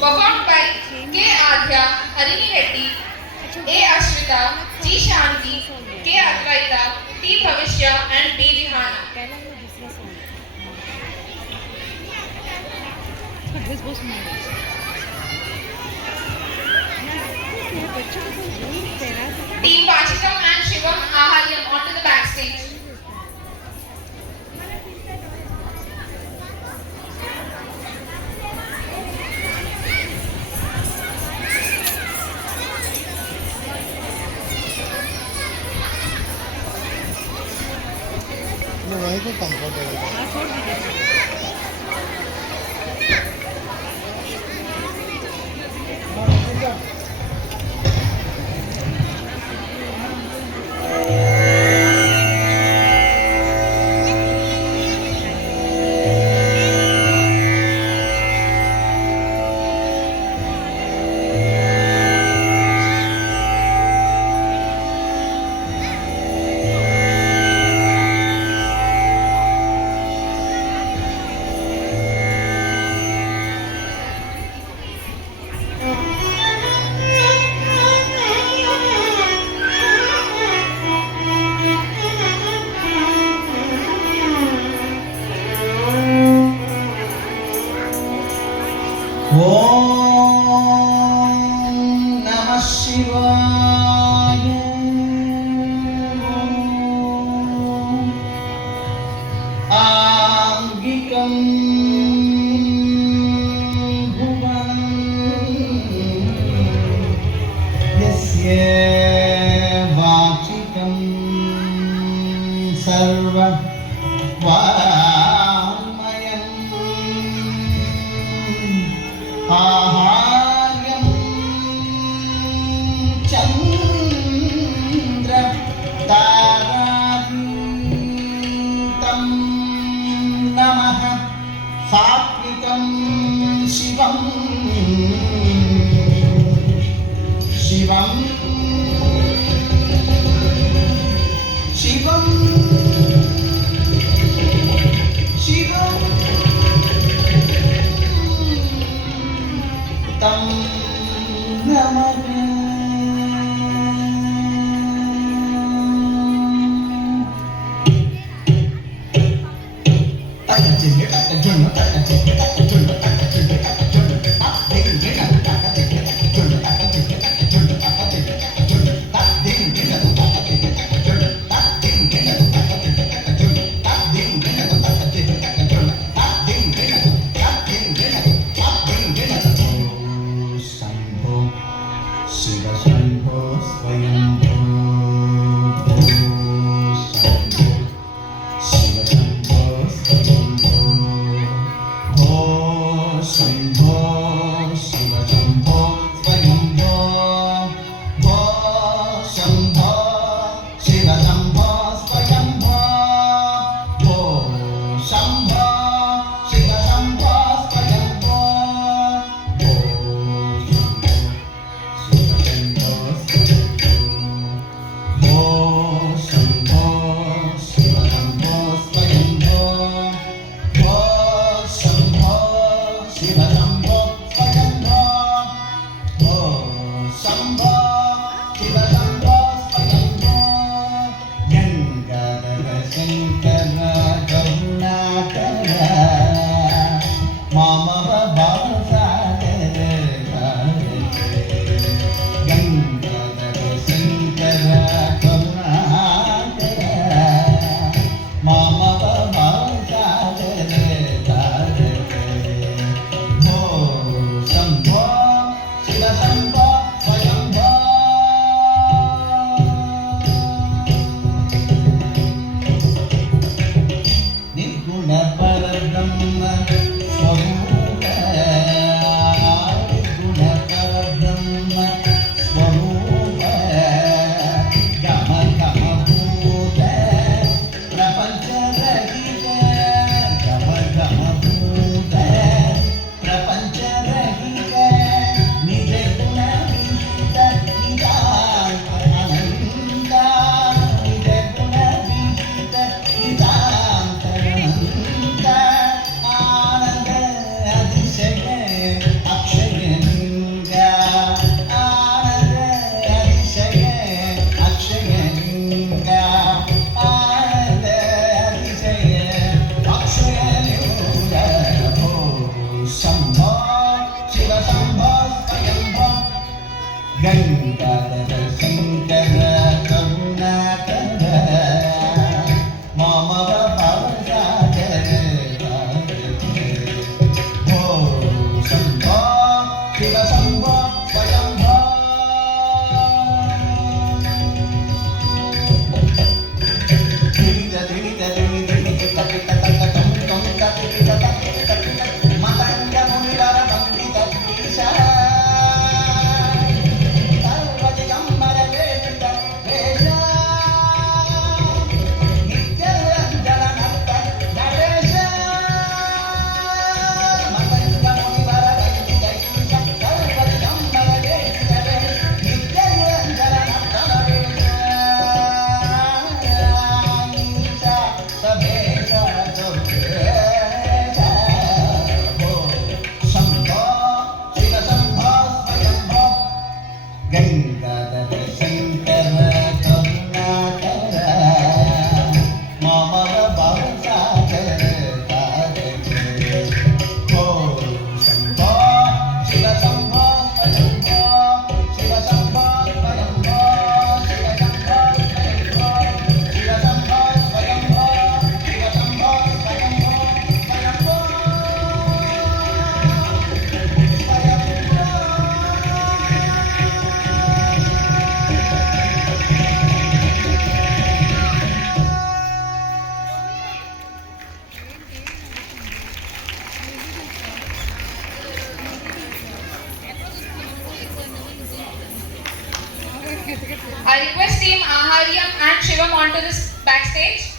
performed by K. Adhya, Harini Reddy, A. Ashwita, G. Shanti, K. Advaita, T. Bhavishya, and B. Rihana. पहला वो दूसरा सॉन्ग उसका ड्रेस बहुत सुंदर है बच्चों को तो पहना Team Vachikam and Shivam Aharyam onto the backstage. वहीं पे कंफर्टेबल है। हाँ छोड़ दीजिए ओम नमः शिवाय आंगिकं भुवनं यस्य वाचिकं सर्व आहार्यं चन्द्र तारातीतं नमः सात्विकं शिवं शिवं शिवं शिवं तं नमः ಗಂಗಾಧರ ಶಂಕರ ಕರುಣಾಕರ ಮಾಮವ ಭವಸಾಗರ ಭೋ ಶಂಭೋ ಶಿವ ಶಂಭೋ ಸ್ವಯಂಭೋ ಮತಂಗ ಮುನಿವರ ವಂದಿತ ಈಶ ಸರ್ವದಿಗಂಬರ ವೇದಿತ ವೇಷ ನಿತ್ಯನಿರಂಜನ ನರ್ತ ನರೇಶ ಮತಂಗ ಮುನಿವರ ವಂದಿತ ಈಶ ಸರ್ವದಿಗಂಬರ ವೇದಿತ ವೇಷ ನಿತ್ಯನಿರಂಜನ ನರ್ತ ನರೇಶ ಈಶ ಸಭೇಶ ದುರ್ಗೇಶ ಭೋ ಶಂಭೋ ಶಿವ ಶಂಭೋ ಸ್ವಯಂಭೋ ಗಂಗಾಧರ ಶಂಕರ ಕರುಣಾಕರ ಮಾಮವ ಭವಸಾಗರ ಭೋ ಶಂಭೋ ಶಿವ ಶಂಭೋ ಸ್ವಯಂಭೋ ಶಿವ ಶಂಭೋ ಸ್ವಯಂಭೋ ಶಿವ ಶಂಭೋ ಸ್ವಯಂಭೋ ಶಿವ ಶಂಭೋ ಸ್ವಯಂಭೋ ಶಿವ ಶಂಭೋ ಸ್ವಯಂಭೋ Swayambho I request team Aharyam and Shivam onto this backstage.